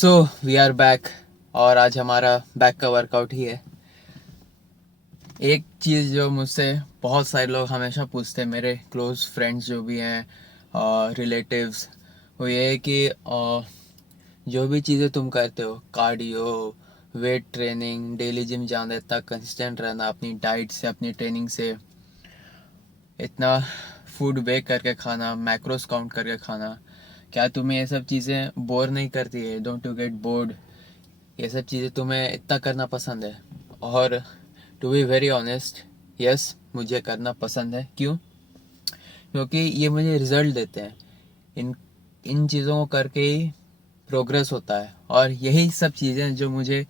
So we are back. और आज हमारा बैक का वर्कआउट ही है। एक चीज़ जो मुझसे बहुत सारे लोग हमेशा पूछते हैं, मेरे क्लोज फ्रेंड्स जो भी हैं और रिलेटिव्स, वो ये है कि जो भी चीज़ें तुम करते हो, cardio, weight training, daily gym जाना, इतना कंसिस्टेंट रहना अपनी डाइट से, अपनी ट्रेनिंग से, इतना फूड बेक करके खाना, मैक्रोस काउंट करके खाना, क्या तुम्हें ये सब चीज़ें बोर नहीं करती है? Don't you get bored? ये सब चीज़ें तुम्हें इतना करना पसंद है? और to be very honest, yes, मुझे करना पसंद है। क्यों? क्योंकि ये मुझे रिजल्ट देते हैं। इन इन चीज़ों को करके ही प्रोग्रेस होता है, और यही सब चीज़ें जो मुझे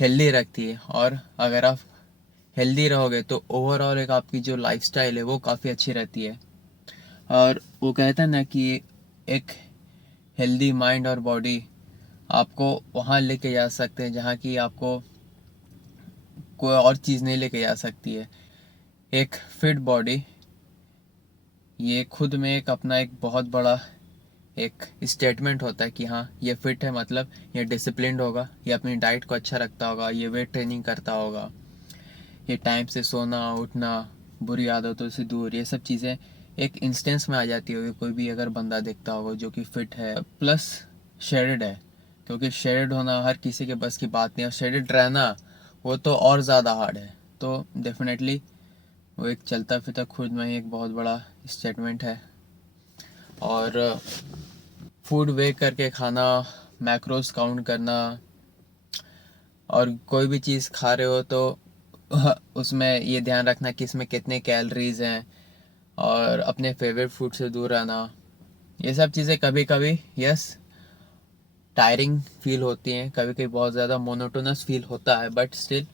हेल्दी रखती है। और अगर आप हेल्दी रहोगे तो ओवरऑल एक आपकी जो लाइफस्टाइल है वो काफ़ी अच्छी रहती है। और वो कहते हैं ना कि एक हेल्दी माइंड और बॉडी आपको वहाँ लेके जा सकते हैं जहाँ की आपको कोई और चीज़ नहीं लेके जा सकती है। एक फिट बॉडी, ये खुद में एक अपना एक बहुत बड़ा एक स्टेटमेंट होता है कि हाँ, ये फिट है, मतलब ये डिसिप्लिन्ड होगा, ये अपनी डाइट को अच्छा रखता होगा, ये वेट ट्रेनिंग करता होगा, ये टाइम से सोना उठना, बुरी आदतों से दूर, ये सब चीज़ें एक इंस्टेंस में आ जाती होगी। कोई भी अगर बंदा दिखता होगा जो कि फिट है प्लस शेडेड है, क्योंकि शेडेड होना हर किसी के बस की बात नहीं है, और शेडेड रहना वो तो और ज़्यादा हार्ड है। तो डेफिनेटली वो एक चलता फिरता खुद में ही एक बहुत बड़ा स्टेटमेंट है। और फूड वेक करके खाना, मैक्रोस काउंट करना, और कोई भी चीज़ खा रहे हो तो उसमें ये ध्यान रखना कि इसमें कितने कैलोरीज हैं, और अपने फेवरेट फूड से दूर रहना, ये सब चीज़ें कभी कभी यस टायरिंग फील होती हैं, कभी कभी बहुत ज़्यादा मोनोटोनस फील होता है, बट स्टिल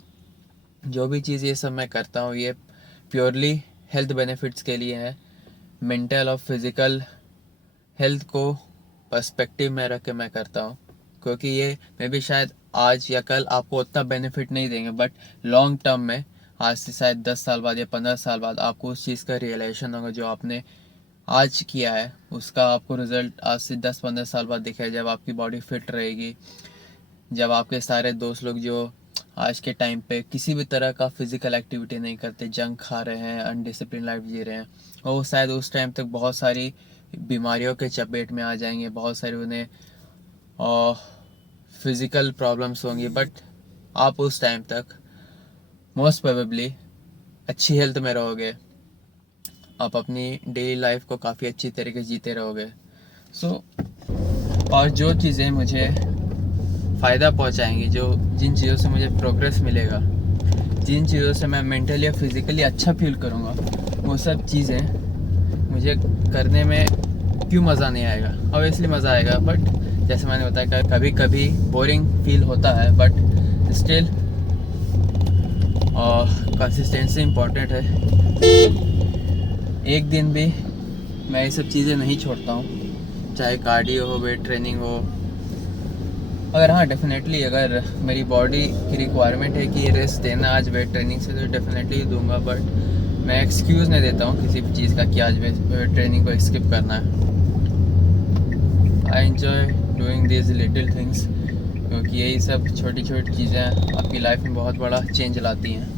जो भी चीज़ ये सब मैं करता हूँ ये प्योरली हेल्थ बेनिफिट्स के लिए है। मेंटल और फिज़िकल हेल्थ को पर्सपेक्टिव में रख के मैं करता हूँ, क्योंकि ये मे भी शायद आज या कल आपको उतना बेनिफिट नहीं देंगे, बट लॉन्ग टर्म में, आज से शायद 10 साल बाद या 15 साल बाद आपको उस चीज़ का रियलाइजेशन होगा जो आपने आज किया है, उसका आपको रिजल्ट आज से 10-15 साल बाद दिखेगा, जब आपकी बॉडी फिट रहेगी, जब आपके सारे दोस्त लोग जो आज के टाइम पे किसी भी तरह का फिजिकल एक्टिविटी नहीं करते, जंक खा रहे हैं, अनडिसिप्लिन लाइफ जी रहे हैं, और वो शायद उस टाइम तक बहुत सारी बीमारियों के चपेट में आ जाएंगे, बहुत सारी उन्हें और फिज़िकल प्रॉब्लम्स होंगी, बट आप उस टाइम तक मोस्ट प्रोबेबली अच्छी हेल्थ में रहोगे, आप अपनी डेली लाइफ को काफ़ी अच्छी तरीके से जीते रहोगे। सो और जो चीज़ें मुझे फ़ायदा पहुंचाएंगी, जो जिन चीज़ों से मुझे प्रोग्रेस मिलेगा, जिन चीज़ों से मैं मेंटली या फिज़िकली अच्छा फील करूँगा, वो सब चीज़ें मुझे करने में क्यों मज़ा नहीं आएगा? ऑब्वियसली मज़ा आएगा, बट जैसे मैंने बताया कभी कभी बोरिंग फील होता है, बट स्टिल कंसिस्टेंसी इम्पॉर्टेंट है। एक दिन भी मैं ये सब चीज़ें नहीं छोड़ता हूँ, चाहे कार्डियो हो, वेट ट्रेनिंग हो। अगर हाँ, डेफिनेटली अगर मेरी बॉडी की रिक्वायरमेंट है कि रेस्ट देना आज वेट ट्रेनिंग से, तो डेफिनेटली दूंगा, बट मैं एक्सक्यूज़ नहीं देता हूँ किसी भी चीज़ का कि आज वेट ट्रेनिंग को स्किप करना है। I enjoy doing this little things, क्योंकि यही सब छोटी छोटी चीज़ें आपकी लाइफ में बहुत बड़ा चेंज लाती हैं।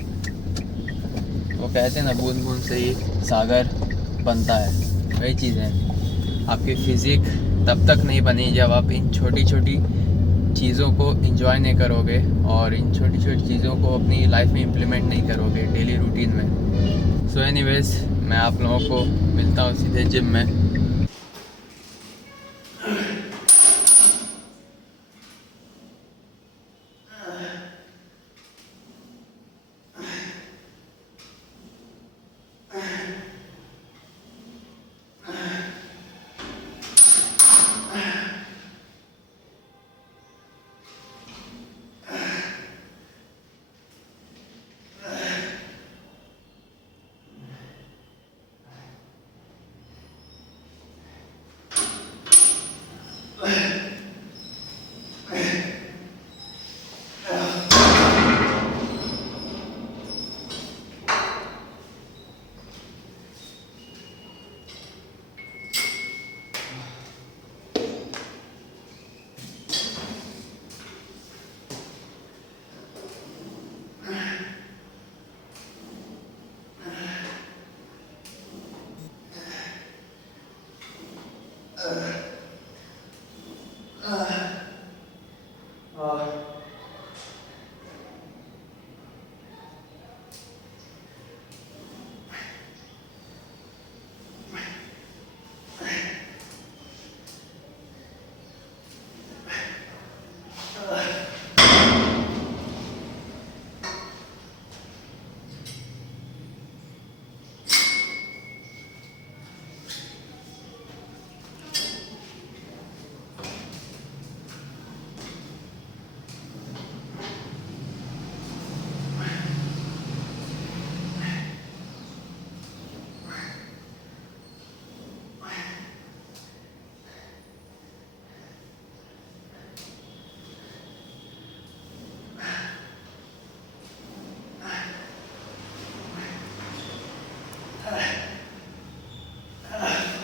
वो कहते हैं ना, बूंद बूंद से ही सागर बनता है, वही चीज़ है। आपकी फिज़िक तब तक नहीं बनी जब आप इन छोटी छोटी चीज़ों को इंजॉय नहीं करोगे, और इन छोटी छोटी चीज़ों को अपनी लाइफ में इम्प्लीमेंट नहीं करोगे डेली रूटीन में। सो एनीवेज, मैं आप लोगों को मिलता हूँ सीधे जिम में।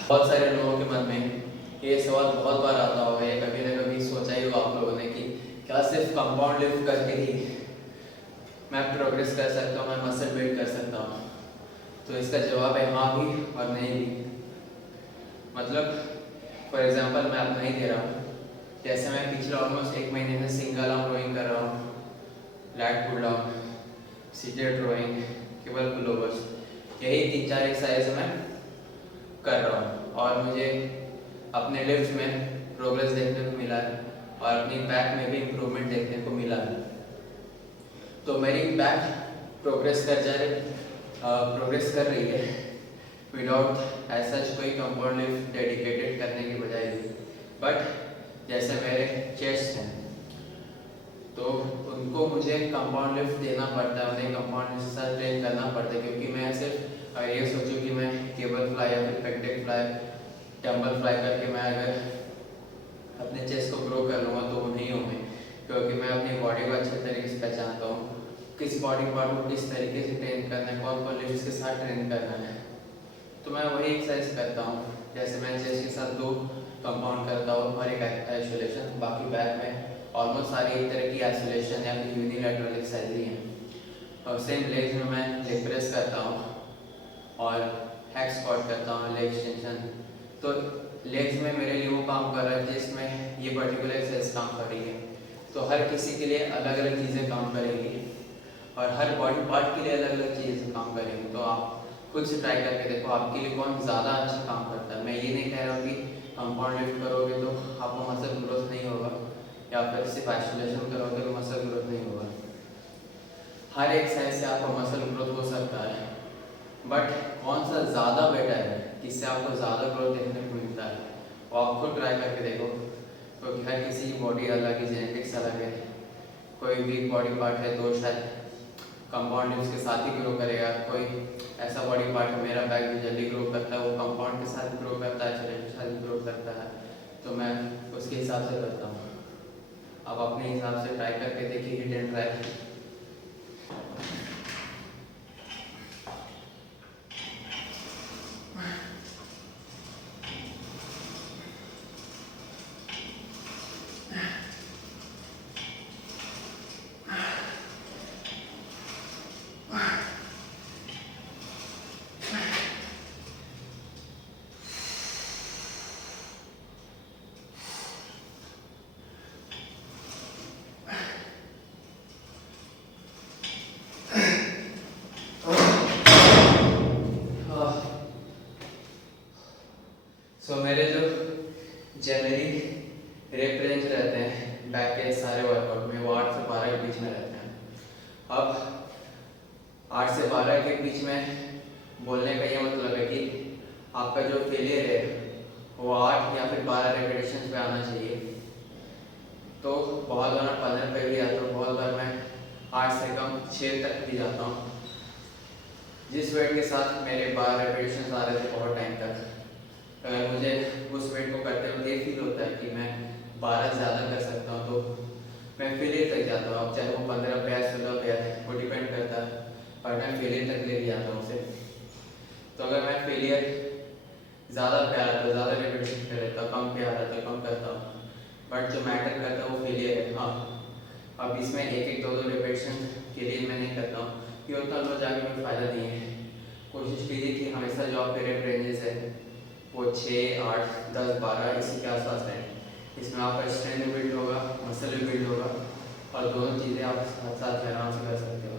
बहुत सारे लोगों के मन में ये सवाल बहुत बार आता होगा, या कभी ना कभी सोचा ही होगा आप लोगों ने कि क्या सिर्फ कंपाउंड लिफ्ट करके ही मैं प्रोग्रेस कर सकता हूँ, मैं मसल बिल्ड कर सकता हूँ? तो इसका जवाब है हाँ भी और नहीं भी। मतलब फॉर एग्जांपल मैं आपको नहीं दे रहा हूँ, जैसे मैं पिछले ऑलमोस्ट 1 महीने से सिंगल आर्म रोइंग कर रहा हूँ, lat pull down, seated rowing, cable pullovers, यही 3-4 एक्सरसाइज मैं कर रहा हूँ और मुझे अपने लिफ्ट में प्रोग्रेस देखने को मिला है और अपनी बैक में भी इम्प्रूवमेंट देखने को मिला है। तो मेरी बैक प्रोग्रेस कर रही है विदाउट ऐसा कोई कंपाउंड लिफ्ट डेडिकेटेड करने के बजाय। बट जैसे मेरे चेस्ट हैं तो उनको मुझे कंपाउंड लिफ्ट देना पड़ता है, उन्हें कंपाउंड लिफ्ट के साथ ट्रेन करना पड़ता है, क्योंकि मैं सिर्फ ये सोचूं कि मैं केबल फ्लाई या फिर पेक्टेक फ्लाई, डंबल फ्लाई करके मैं अगर अपने चेस्ट को ग्रो कर लूँगा तो वो नहीं हो मैं, क्योंकि मैं अपनी बॉडी को अच्छे तरीके से पहचानता हूँ, किस बॉडी पार्ट को किस तरीके से ट्रेन करना है, कौन कौन लिफ्ट के साथ ट्रेन करना है। तो मैं वही एक्सरसाइज करता हूँ, जैसे मैं चेस्ट के साथ 2 कंपाउंड करता हूँ और एक आइसोलेशन, बाकी बैक में ऑलमोस्ट सारी एक तरह की आइसोलेशन या फिर यूनिलैटरल एक्सरसाइज ही हैं। और सेम लेग्स में मैं लेग प्रेस करता हूँ और हैक स्क्वाट करता हूँ, लेग एक्सटेंशन। तो लेग्स में मेरे लिए वो काम कर रहा है जिसमें ये पर्टिकुलर एक्सरसाइज काम कर रही है। तो हर किसी के लिए अलग अलग चीज़ें काम करेंगी और हर बॉडी पार्ट के लिए अलग अलग चीज़ें काम करेंगी। तो आप खुद से ट्राई करके देखो आपके लिए कौन ज़्यादा अच्छा काम करता है। मैं ये नहीं कह रहा हूँ कि कंपाउंड लिफ्ट करोगे तो आपको मसल ग्रोथ नहीं होगा, या फिर सिर्फ आइसोलेशन करोगे तो मसल ग्रोथ नहीं होगा। हर एक्सरसाइज से आपको मसल ग्रोथ हो सकता है, बट कौन सा ज़्यादा बेटर है, किससे आपको ज़्यादा ग्रोथ देखने को मिलता है, वो आप खुद ट्राई करके देखो। क्योंकि हर किसी की बॉडी अलग है, जेनेटिक्स अलग है। कोई वीक बॉडी पार्ट है तो शायद कंपाउंड लिफ्ट के साथ ही ग्रो करेगा, कोई ऐसा बॉडी पार्ट है, मेरा बैक भी जल्दी ग्रो करता है, वो कंपाउंड के साथ ग्रो करता है, आइसोलेशन के साथ ग्रो करता है, तो मैं उसके हिसाब से करता हूँ। आप अपने हिसाब से ट्राई करके देखिए, हिट एंड ट्राई। सो मेरे जो जेनेरिक रेप रेंज रहते हैं बैक के सारे वर्कआउट में, वो 8 से 12 के बीच में रहते हैं। अब 8 से 12 के बीच में बोलने का ये मतलब है कि आपका जो फेलियर है वो 8 या फिर 12 रेपिटेशन पे आना चाहिए। तो बहुत बार मैं 15 पे भी आता हूँ, बहुत बार मैं 8 से कम 6 तक भी जाता हूँ, जिस वेट के साथ मेरे 12 रेपिटेशन आ रहे थे बहुत टाइम तक। अगर मुझे उस वेट को करते वक्त ये फील होता है कि मैं 12 ज़्यादा कर सकता हूँ तो मैं फेलियर तक जाता हूँ। अब चाहे वो 15 पे 16 पे है, वो डिपेंड करता है, और मैं फेलियर तक ले जाता हूँ उसे। तो अगर मैं फेलियर ज़्यादा पे आ रहा तो ज़्यादा रेपिटेशन पे रहता हूँ, कम पे आ रहा तो कम करता हूँ, बट जो मैटर करता है वो फेलियर है। हाँ, अब इसमें 1-1, 2-2 रेपिटेशन के लिए मैं नहीं करता हूँ, ये उतना लो जाके कोई फ़ायदा नहीं है। कोशिश कीजिए कि हमेशा जो आपके रेप रेंजेस है वो 6, 8, 10, 12 इसी के आसपास रहें। इसमें आपका स्ट्रेंथ भी बिल्ड होगा, मसल भी बिल्ड होगा और दोनों चीज़ें आप साथ साथ में आराम से कर सकते हो।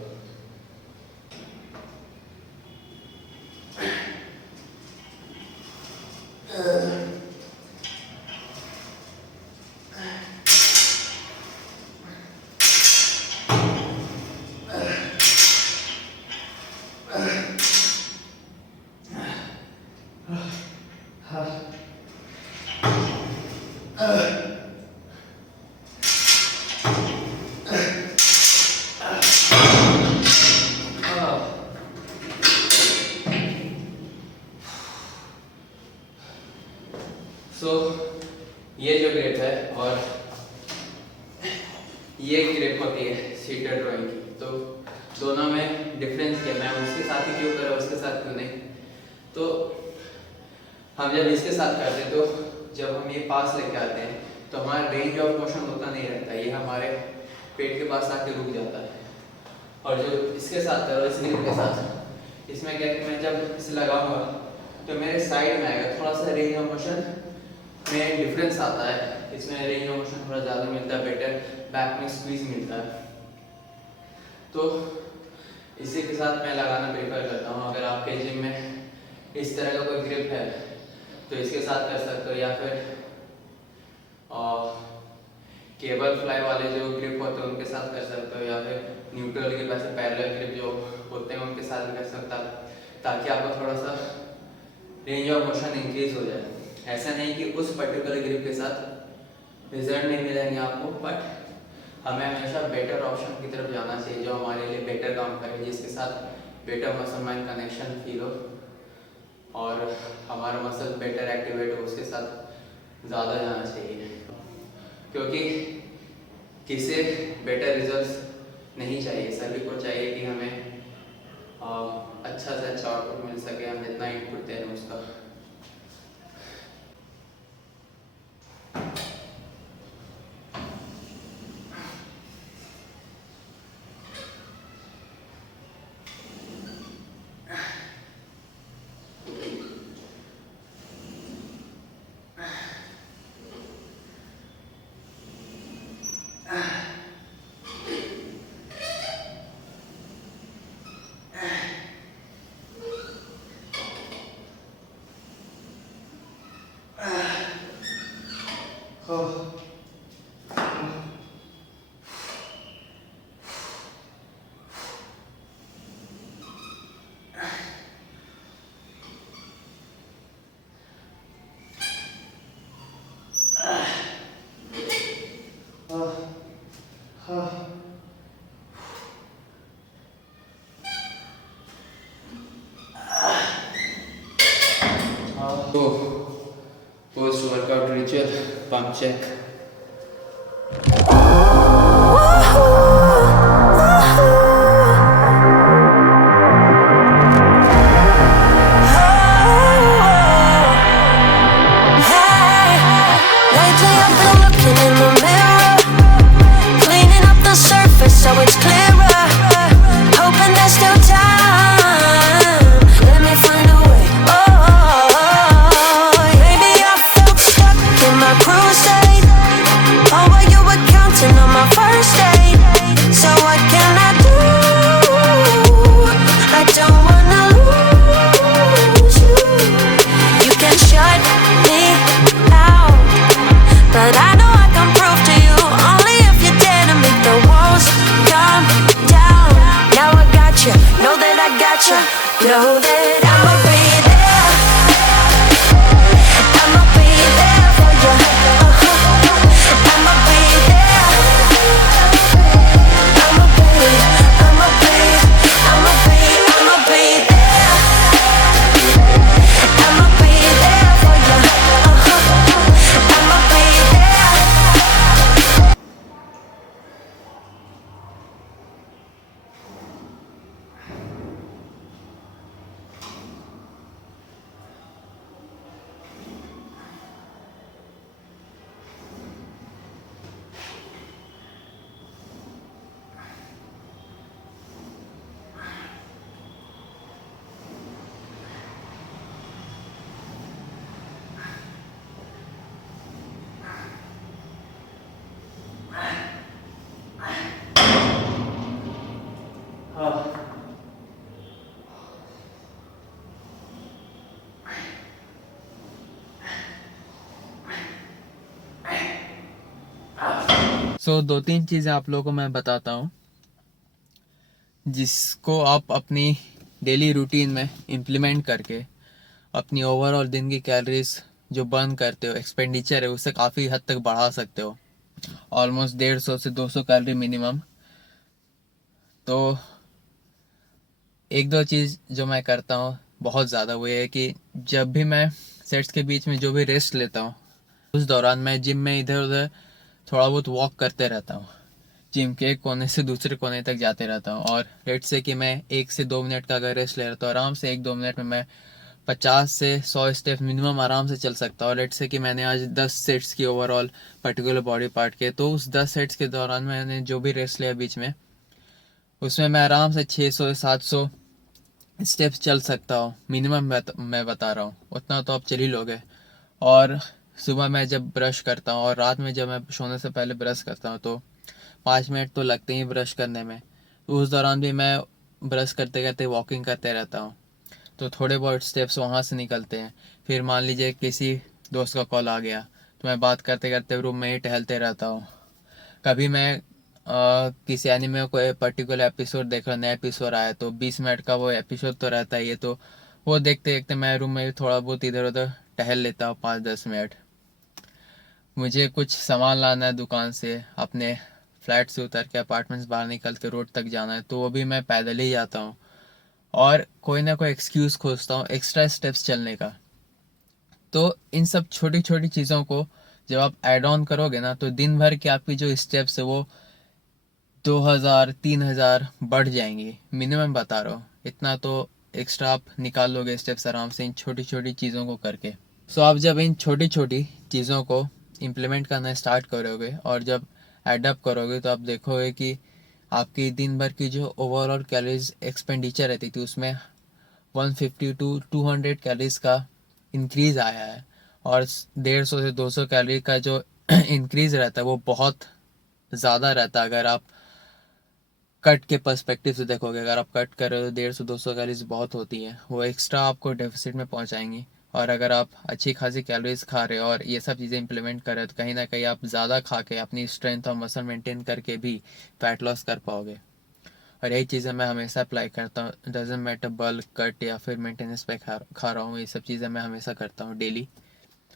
सो ये जो ग्रिप है और ये ग्रिप होती है सीटेड ड्राइंग की, तो दोनों में डिफरेंस क्या, मैं उसके साथ ही क्यों करा उसके साथ क्यों नहीं। तो हम जब इसके साथ करते हैं तो जब हम ये पास लेके आते हैं तो हमारा रेंज ऑफ मोशन उतना नहीं रहता, ये हमारे पेट के पास आके रुक जाता है। और जो इसके साथ करो इस ग्रिप के साथ, इसमें क्या कि मैं जब इसे लगाऊंगा तो मेरे साइड में आएगा, थोड़ा सा रेंज ऑफ मोशन में डिफरेंस आता है। इसमें रेंज ऑफ मोशन थोड़ा ज़्यादा मिलता है, बेटर बैक में स्क्वीज मिलता है। तो इसी के साथ मैं लगाना प्रेफर करता हूँ। अगर आपके जिम में इस तरह का कोई ग्रिप है तो इसके साथ कर सकते हो, या फिर केबल फ्लाई वाले जो ग्रिप होते हैं उनके साथ कर सकते हो, या फिर न्यूट्रल के वैसे पैरेलल ग्रिप जो होते हैं उनके साथ भी कर सकता है, ताकि आपको थोड़ा सा रेंज ऑफ मोशन इंक्रीज हो जाए। ऐसा नहीं कि उस पर्टिकुलर ग्रिप के साथ रिजल्ट नहीं मिलेंगे आपको, बट हमें हमेशा बेटर ऑप्शन की तरफ जाना चाहिए जो हमारे लिए बेटर काम करे, जिसके साथ better muscle mind connection feel हो और हमारा मसल बेटर एक्टिवेट हो, उसके साथ ज़्यादा जाना चाहिए। क्योंकि किसे बेटर रिजल्ट्स नहीं चाहिए, सभी को चाहिए कि हमें अच्छा से अच्छा आउटपुट मिल सके, हम जितना इनपुट दे रहे हैं उसका। तो post workout ritual pump check. So it's clearer, hoping there's still time. Let me find a way. Oh, maybe I felt stuck in my crusade. सो 2-3 चीज़ें आप लोगों को मैं बताता हूँ जिसको आप अपनी डेली रूटीन में इम्प्लीमेंट करके अपनी ओवरऑल दिन की कैलोरीज जो बर्न करते हो, एक्सपेंडिचर है, उसे काफ़ी हद तक बढ़ा सकते हो, ऑलमोस्ट 150 से 200 कैलोरी मिनिमम। तो एक दो चीज़ जो मैं करता हूँ बहुत ज़्यादा, वो ये है कि जब भी मैं सेट्स के बीच में जो भी रेस्ट लेता हूँ उस दौरान मैं जिम में इधर उधर थोड़ा बहुत वॉक करते रहता हूँ। जिम के एक कोने से दूसरे कोने तक जाते रहता हूँ, और लेट से कि मैं 1 से 2 मिनट का अगर रेस्ट ले रहा तो आराम से 1-2 मिनट में मैं 50 से 100 स्टेप मिनिमम आराम से चल सकता हूँ। और लेट से कि मैंने आज 10 सेट्स की ओवरऑल पर्टिकुलर बॉडी पार्ट के, तो उस 10 सेट्स के दौरान मैंने जो भी रेस्ट लिया बीच में, उसमें मैं आराम से 600 से 700 स्टेप्स चल सकता हूँ मिनिमम। मैं बता रहा हूँ उतना तो आप चल ही लोगे। और सुबह मैं जब ब्रश करता हूँ और रात में जब मैं सोने से पहले ब्रश करता हूँ तो 5 मिनट तो लगते ही ब्रश करने में, तो उस दौरान भी मैं ब्रश करते करते वॉकिंग करते रहता हूँ। तो थोड़े बहुत स्टेप्स वहाँ से निकलते हैं। फिर मान लीजिए किसी दोस्त का कॉल आ गया तो मैं बात करते करते रूम में ही टहलते रहता हूँ। कभी मैं किसी एनिमे को पर्टिकुलर एपिसोड देख रहा, नया एपिसोड आया तो 20 मिनट का वो एपिसोड तो रहता ही है, तो वो देखते देखते मैं रूम में थोड़ा बहुत इधर उधर टहल लेता हूँ 5-10 मिनट। मुझे कुछ सामान लाना है दुकान से, अपने फ्लैट से उतर के अपार्टमेंट्स बाहर निकल के रोड तक जाना है, तो वो भी मैं पैदल ही जाता हूँ। और कोई ना कोई एक्सक्यूज़ खोजता हूँ एक्स्ट्रा स्टेप्स चलने का। तो इन सब छोटी छोटी चीज़ों को जब आप ऐड ऑन करोगे ना, तो दिन भर की आपकी जो स्टेप्स है वो 2000-3000 बढ़ जाएंगी मिनिमम, बता रहा हूँ। इतना तो एक्स्ट्रा आप निकाल लोगे स्टेप्स आराम से इन छोटी छोटी चीज़ों को करके। सो आप जब इन छोटी छोटी चीज़ों को इम्प्लीमेंट करना स्टार्ट करोगे और जब एडअप करोगे, तो आप देखोगे कि आपकी दिन भर की जो ओवरऑल कैलोरीज एक्सपेंडिचर रहती थी उसमें 150 टू 200 कैलोरीज का इंक्रीज़ आया है। और 150 से 200 कैलोरी का जो इंक्रीज़ रहता है वो बहुत ज़्यादा रहता है। अगर आप कट के पर्सपेक्टिव से देखोगे, अगर आप कट कर रहे हो तो 150-200 कैलोरीज बहुत होती है, वो एक्स्ट्रा आपको डेफिसिट में पहुंचाएंगी। और अगर आप अच्छी खासी कैलोरीज खा रहे हो और ये सब चीज़ें इंप्लीमेंट कर रहे हो, तो कहीं ना कहीं आप ज़्यादा खा के अपनी स्ट्रेंथ और मसल मेंटेन करके भी फैट लॉस कर पाओगे। और यही चीज़ें मैं हमेशा अप्लाई करता हूँ, डजेंट मैटर बल्क, कट या फिर मेंटेनेंस पे खा रहा हूँ, ये सब चीज़ें मैं हमेशा करता हूँ डेली।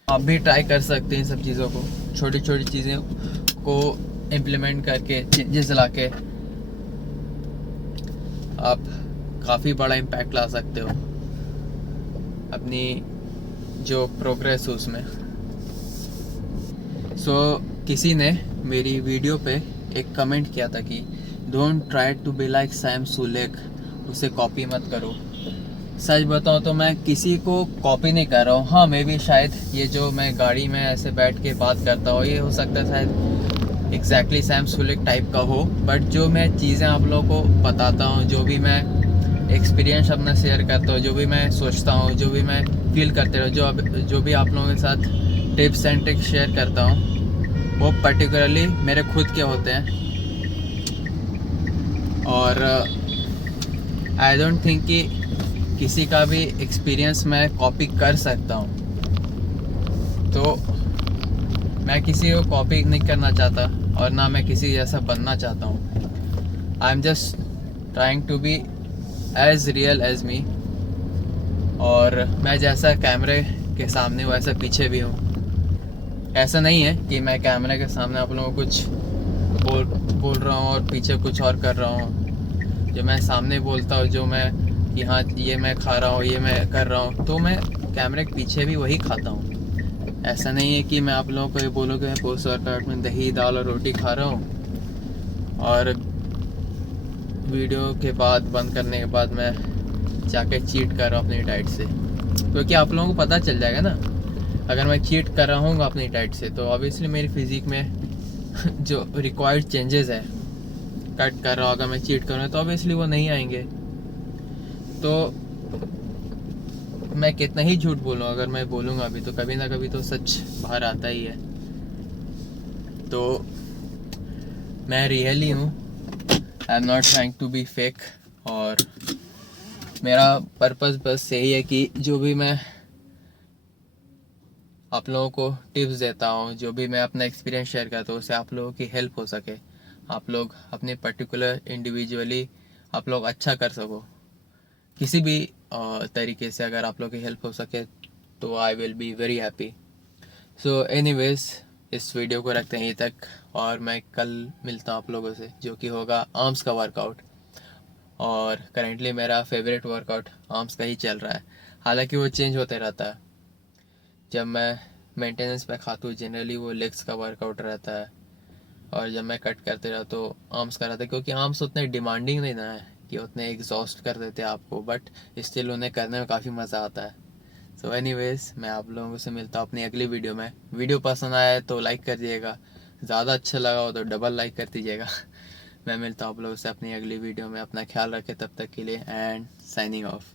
आप भी ट्राई कर सकते हैं इन सब चीज़ों को, छोटी छोटी चीज़ें को इम्प्लीमेंट करके चेंजेस ला के आप काफ़ी बड़ा इम्पैक्ट ला सकते हो अपनी जो प्रोग्रेस हो उसमें। सो किसी ने मेरी वीडियो पे एक कमेंट किया था कि don't try to be like Sam Sulek, उसे कॉपी मत करो। सच बताऊँ तो मैं किसी को कॉपी नहीं कर रहा हूँ। हाँ, मैं भी शायद ये जो मैं गाड़ी में ऐसे बैठ के बात करता हूँ, ये हो सकता है शायद एग्जैक्टली सैम सुलेक टाइप का हो, बट जो मैं चीज़ें आप लोगों को बताता हूँ, जो भी मैं एक्सपीरियंस अपना शेयर करता हूँ, जो भी मैं सोचता हूँ, जो भी मैं फील करते रहूँ, जो भी आप लोगों के साथ टिप्स एंड ट्रिक्स शेयर करता हूँ, वो पर्टिकुलरली मेरे खुद के होते हैं। और आई डोंट थिंक कि किसी का भी एक्सपीरियंस मैं कॉपी कर सकता हूँ, तो मैं किसी को कॉपी नहीं करना चाहता और ना मैं किसी जैसा बनना चाहता हूँ। I am just trying to be as real as me, और मैं जैसा कैमरे के सामने वैसा पीछे भी हूँ। ऐसा नहीं है कि मैं कैमरे के सामने आप लोगों को कुछ बोल रहा हूँ और पीछे कुछ और कर रहा हूँ। जो मैं सामने बोलता हूँ, जो मैं कि हाँ ये मैं खा रहा हूँ, ये मैं कर रहा हूँ, तो मैं कैमरे के पीछे भी वही खाता हूँ। ऐसा नहीं है कि मैं आप लोगों को ये बोलूँ कि मैं पोस्ट वर्कआउट में दही दाल और रोटी खा रहा हूँ और वीडियो के बाद बंद करने के बाद मैं जाके चीट कर रहा हूँ अपनी डाइट से, क्योंकि आप लोगों को पता चल जाएगा ना। अगर मैं चीट कर रहा हूँ अपनी डाइट से, तो ऑब्वियसली मेरी फिजिक में जो रिक्वायर्ड चेंजेस है, कट कर रहा हूँ, अगर मैं चीट कर रहा हूँ तो ऑब्वियसली वो नहीं आएंगे। तो मैं कितना ही झूठ बोलूँ, अगर मैं बोलूँगा अभी तो कभी ना कभी तो सच बाहर आता ही है। तो मैं रियली हूँ, I am not trying to be fake. और मेरा पर्पस बस यही है कि जो भी मैं आप लोगों को टिप्स देता हूँ, जो भी मैं अपना एक्सपीरियंस शेयर करता हूँ उससे आप लोगों की हेल्प हो सके, आप लोग अपने पर्टिकुलर इंडिविजुअली आप लोग अच्छा कर सको किसी भी तरीके से। अगर आप लोग की हेल्प हो सके तो I will be very happy. So anyways, इस वीडियो को रखते हैं यहीं तक, और मैं कल मिलता हूँ आप लोगों से, जो कि होगा आर्म्स का वर्कआउट। और करेंटली मेरा फेवरेट वर्कआउट आर्म्स का ही चल रहा है, हालांकि वो चेंज होते रहता है। जब मैं मेंटेनेंस पे खाता हूँ जनरली वो लेग्स का वर्कआउट रहता है, और जब मैं कट करते रहता तो आर्म्स का रहता है, क्योंकि आर्म्स उतने डिमांडिंग नहीं ना है कि उतने एग्जॉस्ट कर देते हैं आपको, बट स्टिल उन्हें करने में काफ़ी मज़ा आता है। सो एनीवेज, मैं आप लोगों से मिलता हूँ अपनी अगली वीडियो में। वीडियो पसंद आया तो लाइक कर दिएगा, ज़्यादा अच्छा लगा हो तो डबल लाइक कर दीजिएगा। मैं मिलता हूँ आप लोगों से अपनी अगली वीडियो में। अपना ख्याल रखें तब तक के लिए, एंड साइनिंग ऑफ।